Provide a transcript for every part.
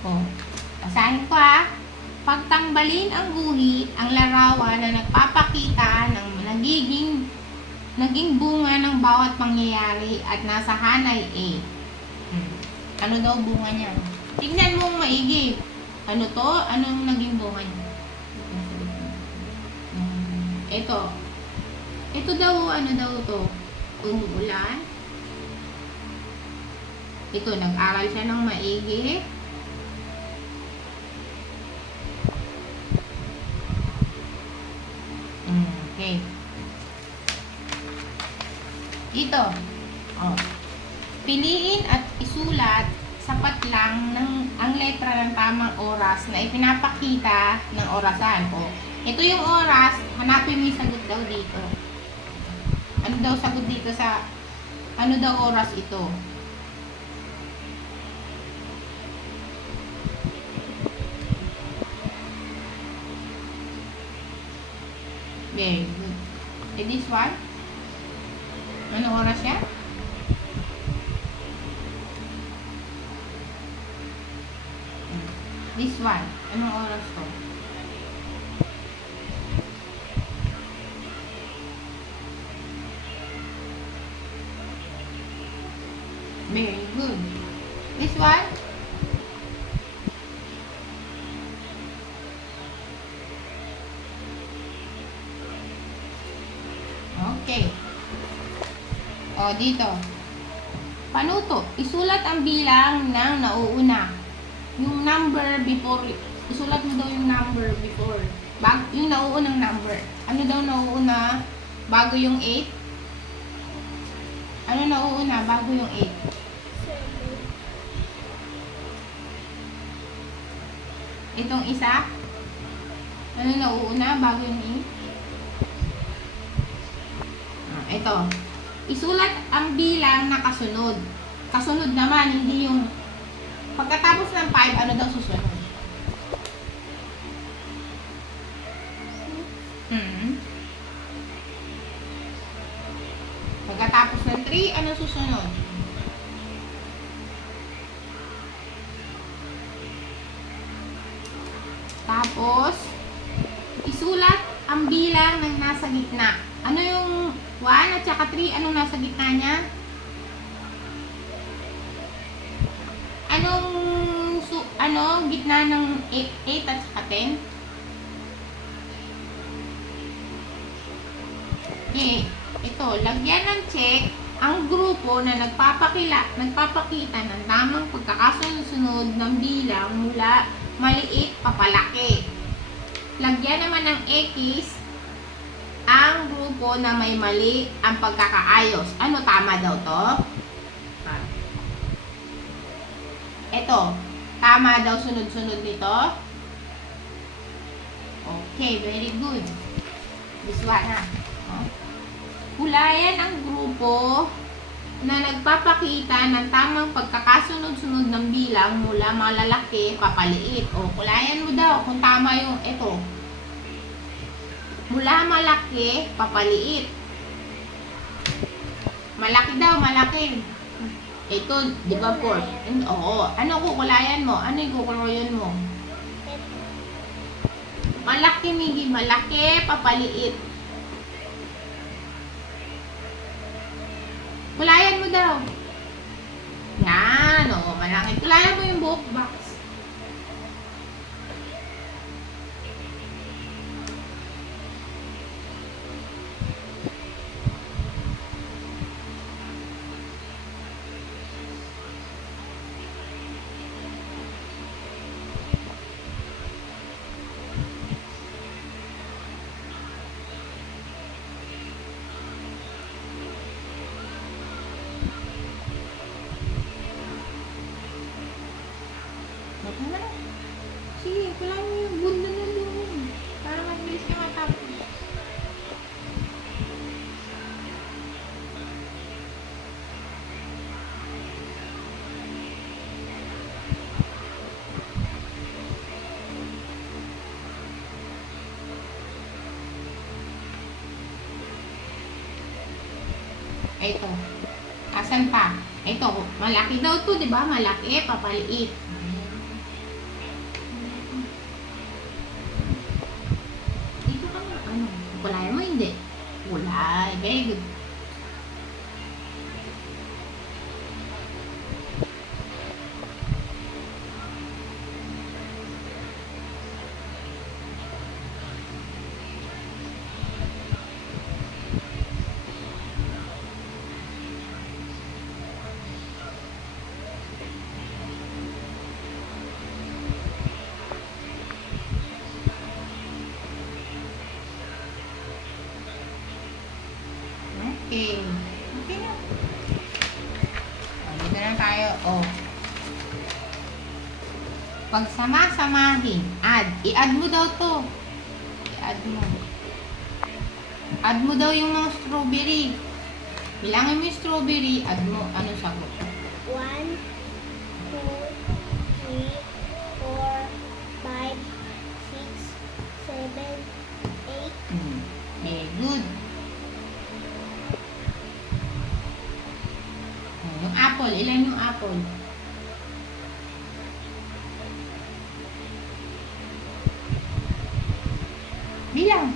Oh, basahin ko ha. Pagtangbalin ang guhit, ang larawan na nagpapakita ng naging bunga ng bawat pangyayari at nasa hanay A. Ano daw bunga niya? Tignan mong maigi. Ano to? Anong naging bunga niya? Ito. Ito daw, ano daw to? Umuulan. Ito, nag-aral siya ng maigi. Okay. Dito. Oh. Piliin at isulat sapat lang ang letra ng tamang oras na ipinapakita ng orasan. Oh. Ito yung oras, hanapin mo yung sagot daw dito. Ano daw sagot dito sa ano daw oras ito? Very good. Eh, this one? Anong oras yan? This one. Anong oras to? Very good. This one? Okay. O, dito. Panuto. Isulat ang bilang ng nauuna. Yung number before. Isulat mo daw yung number before. Yung nauunang number. Ano daw nauuna bago yung 8? Ano nauuna bago yung 8? 7. Itong isa? Ano nauuna bago yung 8? Ito. Isulat ang bilang na kasunod. Kasunod naman, hindi yung pagkatapos ng 5, ano daw susunod? Pagkatapos ng 3, ano susunod? Tapos, isulat ang bilang ng nasa gitna. Ano yung 1 at saka 3? Anong nasa gitna niya? Anong gitna ng 8 at saka 10? Okay. Ito, lagyan ng check ang grupo na nagpapakita ng tamang pagkakasunod ng bilang mula maliit papalaki. Lagyan naman ng X ang grupo na may mali ang pagkakaayos. Ano, tama daw to? Ito, tama daw sunod-sunod nito? Okay, very good. This one ha. Hulayan ang grupo na nagpapakita ng tamang pagkakasunod-sunod ng bilang mula malalaki papaliit. O, hulayan mo daw kung tama yung ito. Mula malaki, papaliit. Malaki daw, malaki. Ito, di ba 4? Oo. Ano kukulayan mo? Ano yung kukulayan mo? Malaki, Migi. Malaki, papaliit. Kulayan mo daw. Yan, o. Malaki. Kulayan mo yung buhok box. Sige, kulayan mo yung bunda ng lumin. Para mabilis ka matapos. Ito. Asan pa? Ito. Malaki daw to, di ba? Malaki, papaliit. Very good. Okay. Okay na. Dito na tayo. Pagsama-samahin. Add. I-add mo daw to. I-add mo. Add mo daw yung mga strawberry. Bilangin mo yung strawberry. Add mo. Anong sagot? 1, 2, 3, 4, 5, 6, 7, 8. Very good. Yung apple. Ilan yung apple? Bilang.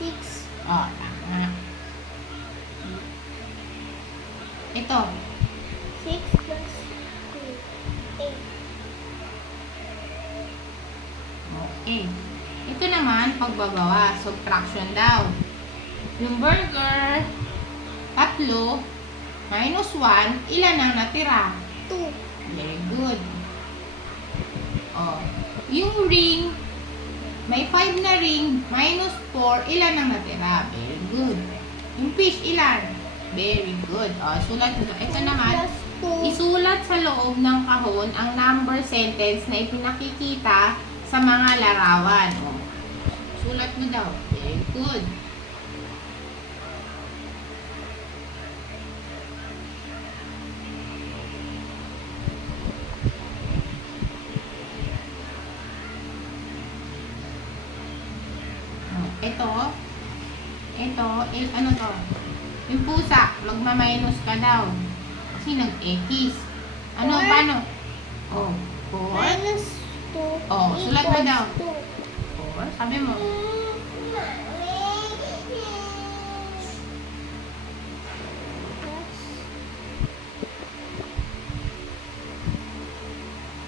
6, Tama. Ito. 6 plus 2, 8. Okay. Ito naman, pagbagawa. Subtraction daw. Yung burger, 3, minus 1, ilan ang natira? 2, Very good. Yung ring, may 5 na ring, minus 4, ilan ang natira? Very good. Yung fish, ilan? Very good. Sulat mo. Ito naman, plus 2. isulat sa loob ng kahon ang number sentence na ipinakikita sa mga larawan. Sulat mo daw. Very good. Ano to? Yung pusa, magma-minus ka daw. Kasi nag-X. Ano, Four. paano? 4. Minus 2 Sulat mo daw. 2. 4, sabi mo.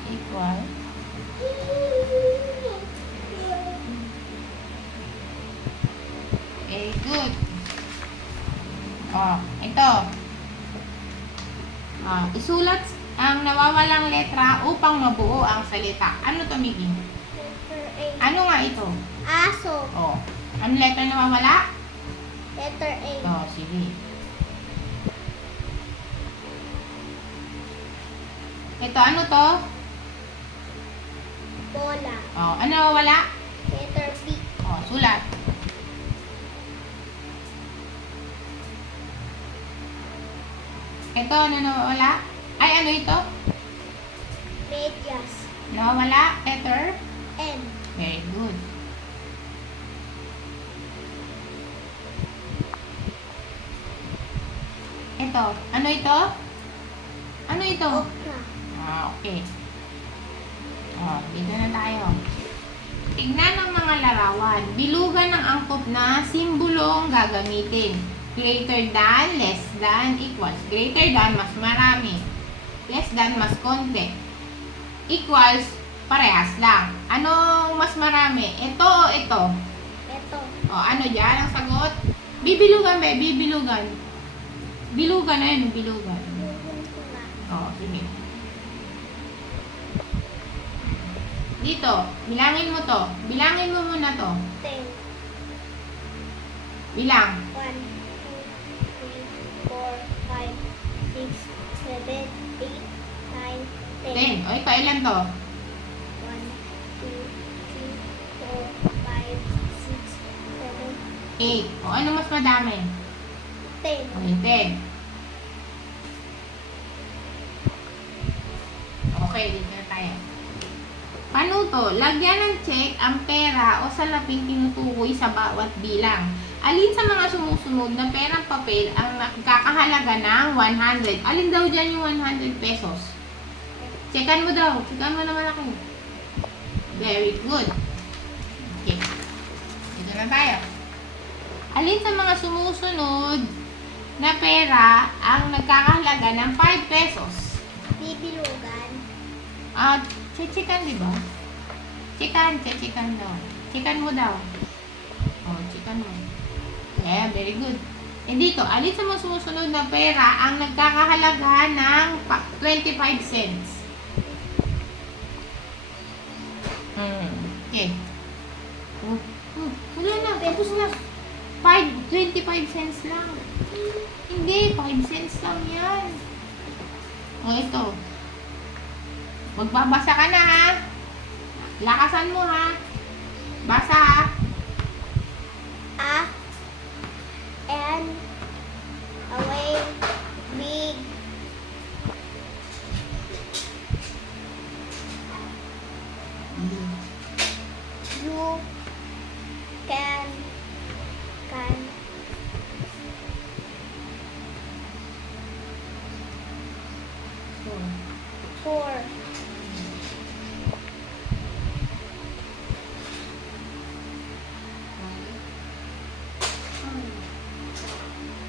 Equal. Okay, good. Ito. Isulat ang nawawalang letra upang mabuo ang salita. Ano to, Miggy? Letter A. Ano nga ito? Aso. Ano letra nawawala? Letter A. Sige. Ito, ano to? Bola. Ano nawawala? Letter B. Sulat. Ito, ano nawawala? Ay, ano ito? Medyas. Nawawala? Letter? M. Very good. Ito. Ano ito? Ano ito? Okra. Okay. Dito na tayo. Tignan ang mga larawan. Bilugan ng angkop na simbolo ang gagamitin. Greater than, less than, equals. Greater than, mas marami. Less than, mas konti. Equals, parehas lang. Anong mas marami? Ito o ito? Ito. Ano dyan ang sagot? Bibilugan ba? Bibilugan. Bilugan na yun, bilugan. Lugun ko na. Sige. Dito, bilangin mo to. Bilangin mo muna to. 10. Bilang. 1, 2, 3, 4, 5, 6, 7, 8, 9, 10. 10. Ito, ilan to? 1, 2, 3, 4, 5, 6, 7, 8. Ano mas madami? 10. Yung 10. Okay, dito na tayo. Paano to? Lagyan ng check ang pera o salaping tinutukoy sa bawat bilang. Alin sa mga sumusunod na perang papel ang nakakahalaga ng 100? Alin daw dyan yung 100 pesos? Checkan mo daw. Checkan mo naman ako. Very good. Okay. Dito na tayo. Alin sa mga sumusunod na pera ang nagkakahalaga ng 5 pesos? Bibilugan. At chichikan, di ba? Chikan daw. Chikan mo daw. Oh, chikan mo. Yeah, very good. Eh dito, alin sa mga sumusunod na pera ang nagkakahalaga ng 25 cents? Okay. Wala na, tapos na. 25 cents lang. Hindi, 5 cents lang yan. O, ito. Magbabasa ka na, ha? Lakasan mo, ha? Basa, ha? A and away big you can for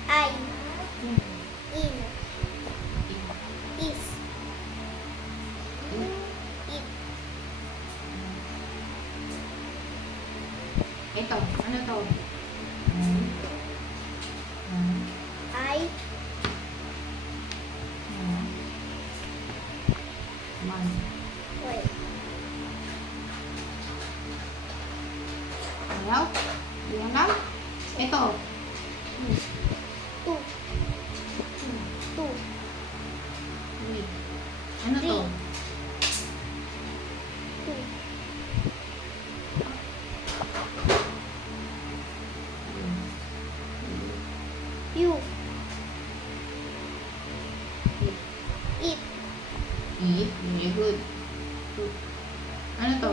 I in is it Ito, ano to? I wait Ayaw? Ayaw lang? Ito. two two Wait. Ano to? two you it Eat. Very good. Ano to?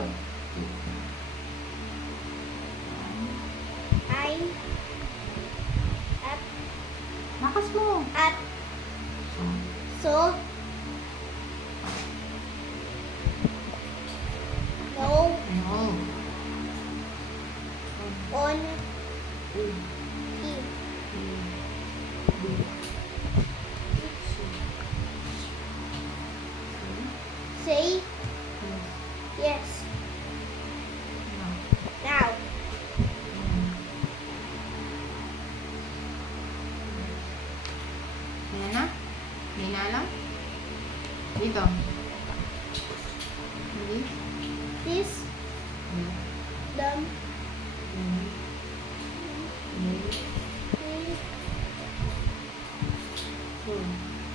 I at Lakas mo. so no No. on Mm. in Mm. say Mm. yes No. now Ayan na? Hindi na alam? Dito. Hindi. this them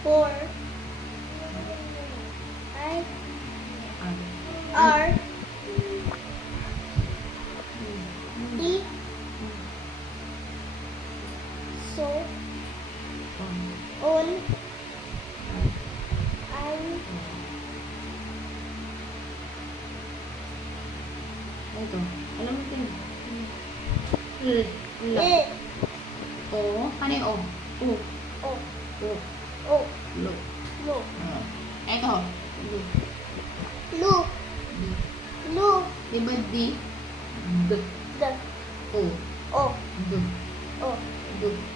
four I are E so on I Ito. Alam mo ito. La. E O. Ano yung O? O. o O. o Lo. lo Ito. Lo. lu D. lu Diba D? D. the O. o D. o D.